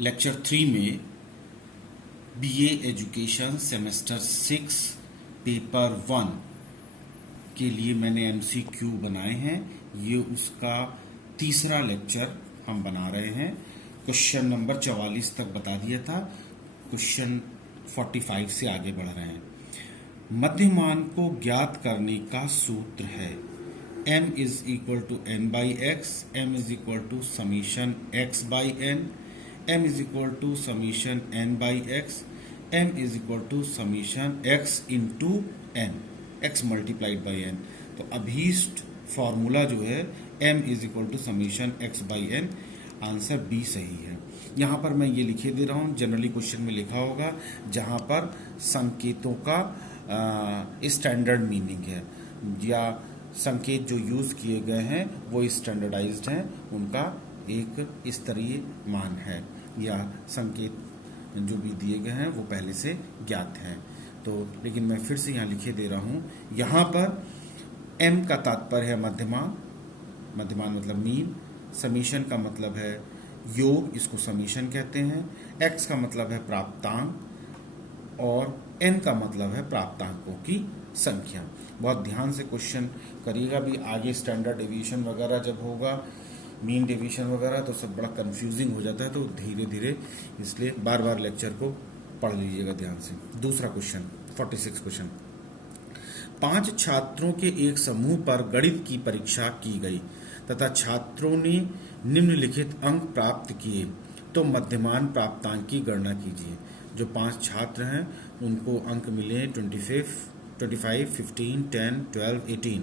Lecture 3 में BA education semester 6 paper 1 के लिए मैंने एमसीक्यू बनाए हैं। ये उसका तीसरा लेक्चर हम बना रहे हैं। क्वेश्चन नंबर 44 तक बता दिया था, क्वेश्चन 45 से आगे बढ़ रहे हैं। मध्यमान को ज्ञात करने का सूत्र है m is equal to n by x, m is equal to summation x by n, m is equal to summation n by x, m is equal to summation x into n, x multiplied by n। तो अभीष्ट formula जो है m is equal to summation x by n, answer B सही है। यहाँ पर मैं ये लिखे दे रहा हूँ, जनरली क्वेश्चन में लिखा होगा जहाँ पर संकेतों का स्टैंडर्ड मीनिंग है या संकेत जो यूज किए गए हैं वो स्टैंडर्डाइज्ड हैं, उनका एक स्तरीय मान है या संकेत जो भी दिए गए हैं वो पहले से ज्ञात हैं। तो लेकिन मैं फिर से यहाँ लिखे दे रहा हूँ, यहाँ पर m का तात्पर्य है मध्यमान, मध्यमान मतलब मीन, समीशन का मतलब है योग, इसको समीशन कहते हैं, x का मतलब है प्राप्तांक और n का मतलब है प्राप्तांकों की संख्या। बहुत ध्यान से क्वेश्चन करिएगा भी, आगे स्टैंडर्ड डेविएशन वगैरह जब होगा, मीन डेविएशन वगैरह, तो सब बड़ा कंफ्यूजिंग हो जाता है। तो धीरे धीरे इसलिए बार बार लेक्चर को पढ़ लीजिएगा ध्यान से। दूसरा क्वेश्चन 46 क्वेश्चन, 5 छात्रों के एक समूह पर गणित की परीक्षा की गई तथा छात्रों ने निम्नलिखित अंक प्राप्त किए, तो मध्यमान प्राप्तांक की गणना कीजिए। जो 5 छात्र हैं उनको अंक मिले 25, 15, 10, 12, 18।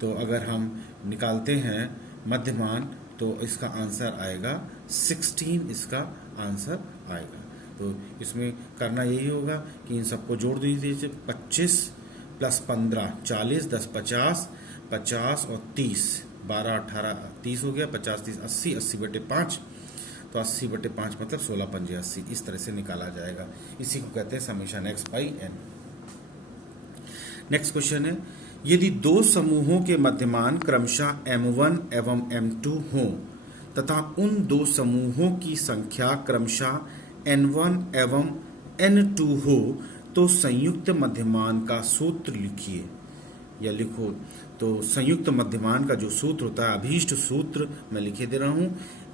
तो अगर हम निकालते हैं मध्यमान तो इसका आंसर आएगा 16, इसका आंसर आएगा। तो इसमें करना यही होगा कि इन सबको जोड़ दीजिए, 25 प्लस 15 40, 10 50, 50 और 30, 12 18 30 हो गया, 50 30 80, 80 बटे 5, तो 80 बटे 5 मतलब 16 पंजे 80, इस तरह से निकाला जाएगा। इसी को कहते हैं summation x by n। Next question है, यदि दो समूहों के मध्यमान क्रमशः m1 एवं m2 हों तथा उन दो समूहों की संख्या क्रमशः n1 एवं n2 हो, तो संयुक्त मध्यमान का सूत्र लिखिए या लिखो। तो संयुक्त मध्यमान का जो सूत्र होता है, अभीष्ट सूत्र मैं लिखे दे रहा हूं,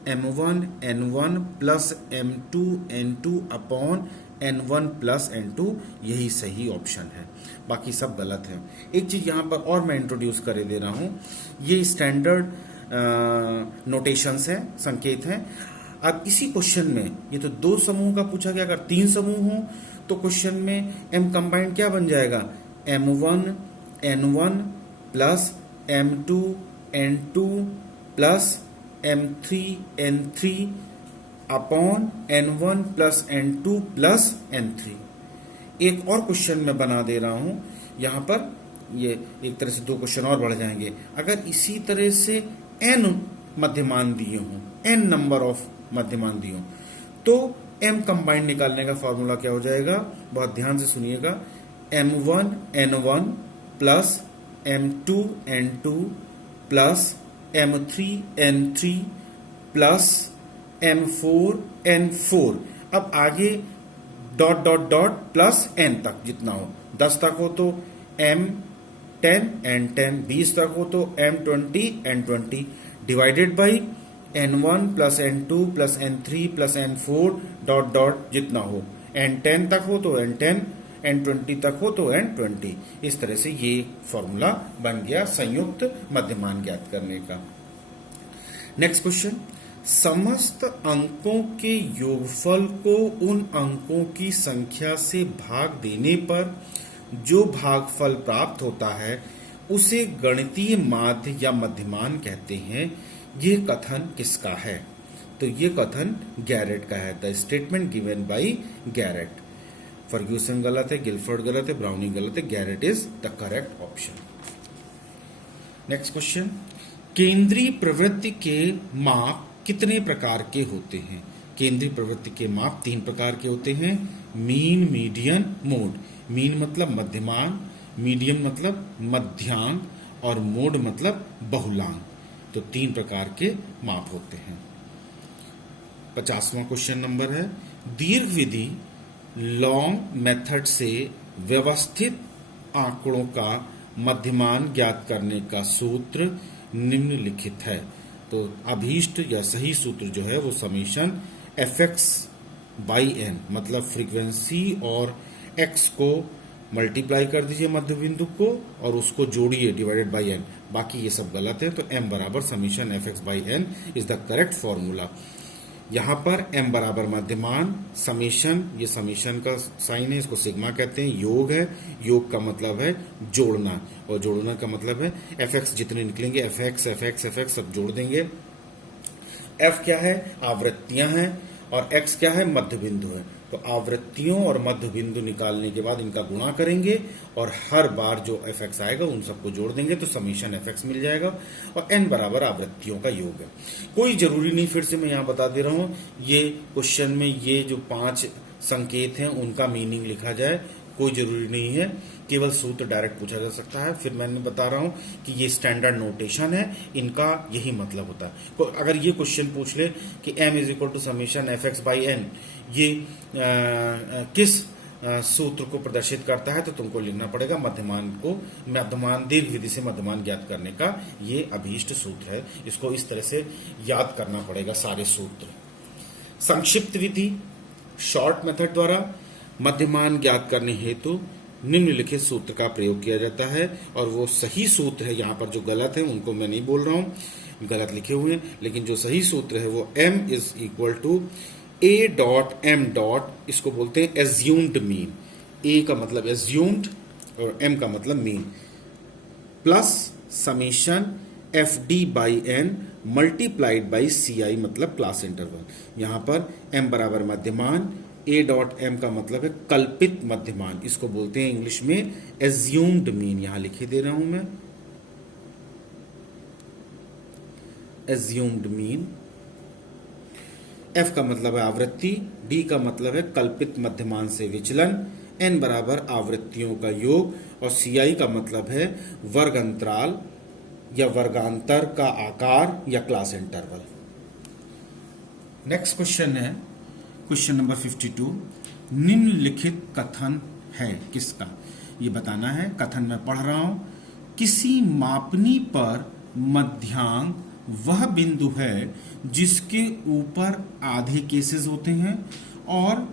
m1 n1 plus m2 n2 upon n1 plus n2, यही सही ऑप्शन है, बाकी सब गलत है। एक चीज यहां पर और मैं इंट्रोड्यूस कर दे रहा हूं, ये स्टैंडर्ड नोटेशंस है, संकेत हैं। अब इसी क्वेश्चन में ये तो दो समूह का पूछा गया, अगर 3 समूह हो तो क्वेश्चन में m कंबाइंड क्या बन जाएगा, m1 n1 plus m2 n2 plus m3 n3 upon n1 plus n2 plus n3। एक और क्वेश्चन मैं बना दे रहा हूं, यहां पर ये एक तरह से 2 क्वेश्चन और बढ़ जाएंगे। अगर इसी तरह से n मध्यमान दिए हों, n नंबर ऑफ मध्यमान दिए हों, तो m कंबाइंड निकालने का फॉर्मूला क्या हो जाएगा, बहुत ध्यान से सुनिएगा, m1 n1 plus m2 n2 plus m3 n3 plus m4 n4। अब आगे dot dot dot plus n तक जितना हो, 10 तक हो तो m10 n10, 20 तक हो तो m20 n20, divided by n1 plus n2 plus n3 plus n4 dot dot जितना हो, n10 तक हो तो n10, n20 तक हो तो n20। इस तरह से ये फॉर्मूला बन गया संयुक्त मध्यमान ज्ञात करने का। नेक्स्ट क्वेश्चन, समस्त अंकों के योगफल को उन अंकों की संख्या से भाग देने पर जो भागफल प्राप्त होता है उसे गणितीय माध्य या मध्यमान कहते हैं। ये कथन किसका है, तो ये कथन गैरेट का है। The statement given by Garrett. Ferguson गलत है, गिलफोर्ड गलत है, ब्राउनिंग गलत है, Garrett is the correct option. Next question, केंद्रीय प्रवृत्ति के माप कितने प्रकार के होते हैं। केंद्रीय प्रवृत्ति के माप 3 प्रकार के होते हैं, मीन, मीडियन, मोड। मीन मतलब मध्यमान, मीडियन मतलब मध्यांक और मोड मतलब बहुलांक। तो 3 प्रकार के माप होते हैं। 50वां क्वेश्चन नंबर है, दीर्घ विधि लॉन्ग मेथड से व्यवस्थित आंकड़ों का मध्यमान ज्ञात करने का सूत्र निम्नलिखित है। तो अभीष्ट या सही सूत्र जो है वो summation f x by n, मतलब फ्रीक्वेंसी और एक्स को मल्टीप्लाई कर दीजिए मध्य बिंदु को और उसको जोड़िए डिवाइडेड बाई एन, बाकी ये सब गलत है। तो m बराबर summation f x by n is the correct formula. यहाँ पर m बराबर मध्यमान, समीशन, ये समीशन का साइन है, इसको सिग्मा कहते हैं, योग है, योग का मतलब है जोड़ना और जोड़ना का मतलब है एफ एक्स जितने निकलेंगे F x F x F x सब जोड़ देंगे। f क्या है, आवृत्तियां हैं, और x क्या है, मध्य बिंदु है। तो आवृत्तियों और मध्य बिंदु निकालने के बाद इनका गुणा करेंगे और हर बार जो एफ एक्स आएगा उन सबको जोड़ देंगे तो समीशन एफ एक्स मिल जाएगा। और n बराबर आवृत्तियों का योग है। कोई जरूरी नहीं, फिर से मैं यहाँ बता दे रहा हूँ, ये क्वेश्चन में ये जो 5 संकेत हैं उनका मीनिंग लिखा जाए, कोई जरूरी नहीं है, केवल सूत्र डायरेक्ट पूछा जा सकता है। फिर मैंने बता रहा हूं कि ये स्टैंडर्ड नोटेशन है, इनका यही मतलब होता है। अगर ये क्वेश्चन पूछ ले कि m is equal to summation f x by n, ये किस सूत्र को प्रदर्शित करता है, तो तुमको लिखना पड़ेगा मध्यमान दीर्घ विधि से मध्यमान ज्ञात करने का ये अभीष्ट सूत्र है। इसको इस तरह से याद करना पड़ेगा सारे सूत्र। संक्षिप्त विधि शॉर्ट मेथड द्वारा मध्यमान ज्ञात करने हेतु निम्नलिखित सूत्र का प्रयोग किया जाता है, और वो सही सूत्र है, यहाँ पर जो गलत है उनको मैं नहीं बोल रहा हूँ, गलत लिखे हुए हैं, लेकिन जो सही सूत्र है वो m is equal to a dot m dot, इसको बोलते हैं एज्यूम्ड मीन। a का मतलब एज्यूम्ड और m का मतलब mean, plus summation F D by N multiplied by C I मतलब क्लास इंटरवल। यहाँ पर m बराबर मध्यमान, a डॉट m का मतलब है कल्पित मध्यमान, इसको बोलते हैं इंग्लिश में एज्यूम्ड मीन। यहां लिखे दे रहा हूं मैं एज्यूम्ड मीन। f का मतलब है आवृत्ति, d का मतलब है कल्पित मध्यमान से विचलन, n बराबर आवृत्तियों का योग, और ci का मतलब है वर्ग अंतराल या वर्गांतर का आकार या क्लास इंटरवल। नेक्स्ट क्वेश्चन है क्वेश्चन नंबर 52, निम्नलिखित कथन है किसका, ये बताना है। कथन मैं पढ़ रहा हूं, किसी मापनी पर मध्यांक वह बिंदु है जिसके ऊपर आधे केसेस होते हैं और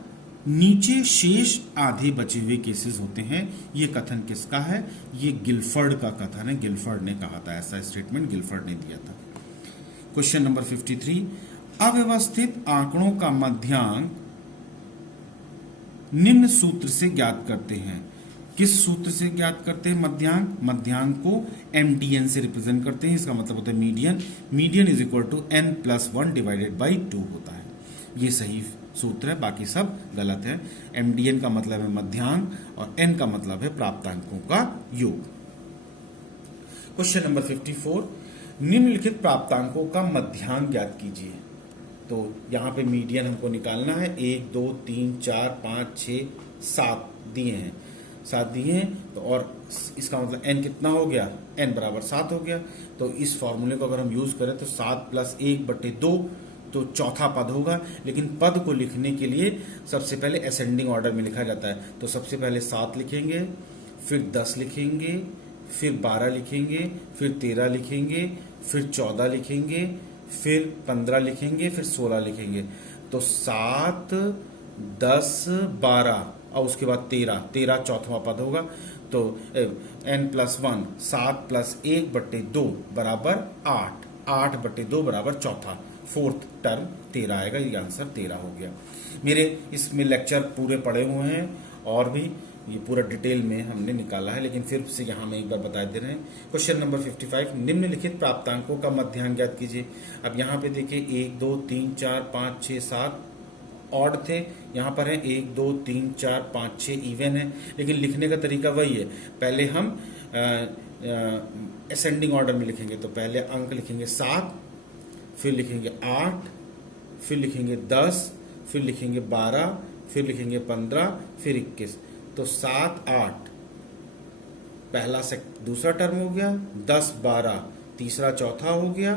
नीचे शेष आधे बचे हुए केसेस होते हैं। ये कथन किसका है, ये गिलफर्ड का कथन है, गिलफर्ड ने कहा था, ऐसा स्टेटमेंट गिलफर्ड ने दिया था। क्वेश्चन नंबर 53, अव्यवस्थित आंकड़ों का मध्यांक निम्न सूत्र से ज्ञात करते हैं। किस सूत्र से ज्ञात करते हैं मध्यांक, मध्यांक को MDN से रिप्रेजेंट करते हैं, इसका मतलब होता है median. Median is equal to n+1 divided by 2 होता है, ये सही सूत्र है, बाकी सब गलत है। MDN का मतलब है मध्यांक और n का मतलब है प्राप्तांकों का योग। क्वेश्चन नंबर 54, निम्नलिखित प्राप्तांकों का मध्यांक ज्ञात कीजिए। तो यहाँ पे मीडियन हमको निकालना है, 1 2 3 4 5 6 7 दिए हैं, 7 दिए हैं, तो और इसका मतलब n कितना हो गया, n बराबर 7 हो गया। तो इस फॉर्मूले को अगर हम यूज करें तो 7 + 1/2 तो चौथा पद होगा। लेकिन पद को लिखने के लिए सबसे पहले असेंडिंग ऑर्डर में लिखा जाता है, तो सबसे पहले 7 लिखेंगे, फिर 10 लिखेंगे, फिर 12 लिखेंगे, फिर 13 लिखेंगे, फिर 14 लिखेंगे, फिर 15 लिखेंगे, फिर 16 लिखेंगे। तो 7 10 12 और उसके बाद 13 चौथा पद होगा। तो n+1 7 + 1/2 बराबर 8, 8/2 बराबर चौथा, फोर्थ टर्म 13 आएगा। ये आंसर 13 हो गया। मेरे इसमें लेक्चर पूरे पढ़े हुए हैं और भी ये पूरा डिटेल में हमने निकाला है, लेकिन फिर से यहाँ में एक बार बता दे रहे हैं। क्वेश्चन नंबर 55, निम्नलिखित प्राप्तांकों का मध्यांक ज्ञात कीजिए। अब यहाँ पे देखिए 1 2 3 4 5 6 7 ऑड थे, यहाँ पर है 1 2 3 4 5 6 इवन है, लेकिन लिखने का तरीका वही है। पहले हम असेंडिंग ऑर्डर में लिखेंगे, तो पहले अंक लिखेंगे 7, फिर लिखेंगे 8, फिर लिखेंगे 10, फिर लिखेंगे 12, फिर लिखेंगे 15, फिर 21। तो 7 8 पहला से दूसरा टर्म हो गया, 10 12 तीसरा चौथा हो गया,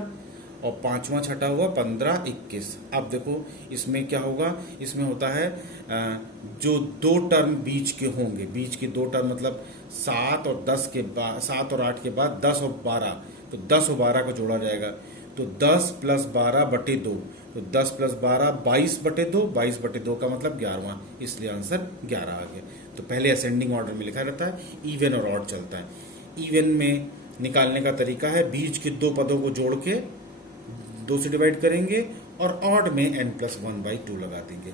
और पांचवा छठा हुआ 15, 21। अब देखो इसमें क्या होगा, इसमें होता है जो दो टर्म बीच के होंगे, बीच के दो टर्म मतलब 7 और 10 के बाद, 7 और 8 के बाद 10 और 12, तो 10 और 12 को जोड़ा जाएगा, तो 10 प्लस 12 बटे 2, तो 10 प्लस 12 22 बटे 2, 22 बटे 2 का मतलब 11वां, इसलिए आंसर 11 आ गया। तो पहले असेंडिंग ऑर्डर में लिखा रहता है, इवन और ऑड चलता है। इवन में निकालने का तरीका है बीच के दो पदों को जोड़ के 2 से डिवाइड करेंगे और ऑड में n+1/2 लगा देंगे।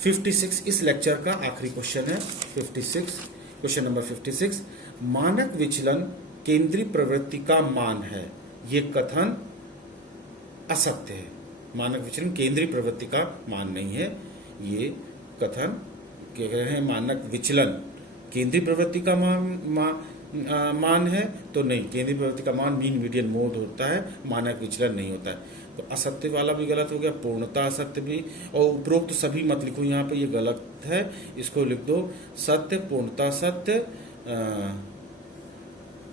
56 इस लेक्चर का आखिरी क्वेश्चन है। 56 क्वेश्चन नंबर 56, मानक विचलन केंद्रीय प्रवृत्ति का मान है, ये कथन असत्य है। मानक विचलन केंद्रीय प्रवृत्ति का मान नहीं है, ये कथन कह रहे हैं मानक विचलन केंद्रीय प्रवृत्ति का मान है, तो नहीं, केंद्रीय प्रवृत्ति का मान मीन मीडियन मोड होता है, मानक विचलन नहीं होता है। तो असत्य वाला भी गलत हो गया, पूर्णता असत्य भी, और उपरोक्त तो सभी मत लिखो, यहाँ पे ये गलत है, इसको लिख दो सत्य, पूर्णता सत्य,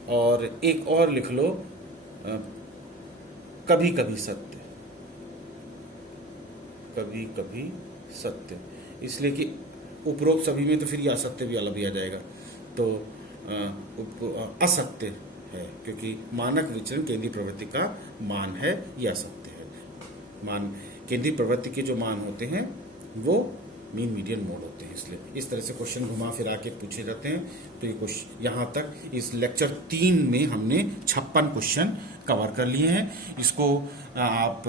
और एक और लिख लो कभी कभी सत्य, कभी कभी सत्य, इसलिए कि उपरोक्त सभी में तो फिर ये असत्य भी अलग भी आ जाएगा, तो असत्य है, क्योंकि मानक विचलन केंद्रीय प्रवृत्ति का मान है, ये असत्य है। मान केंद्रीय प्रवृत्ति के जो मान होते हैं वो मीन मीडियन मोड होते हैं, इसलिए इस तरह से क्वेश्चन घुमा फिरा के पूछे जाते हैं। तो ये क्वेश्चन यहाँ तक इस लेक्चर 3 में हमने 56 क्वेश्चन कवर कर लिए हैं। इसको आप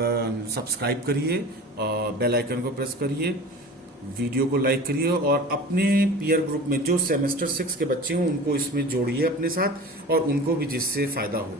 सब्सक्राइब करिए, बेल आइकन को प्रेस करिए, वीडियो को लाइक करिए, और अपने पीयर ग्रुप में जो सेमेस्टर 6 के बच्चे हों उनको इसमें जोड़िए अपने साथ, और उनको भी जिससे फ़ायदा हो।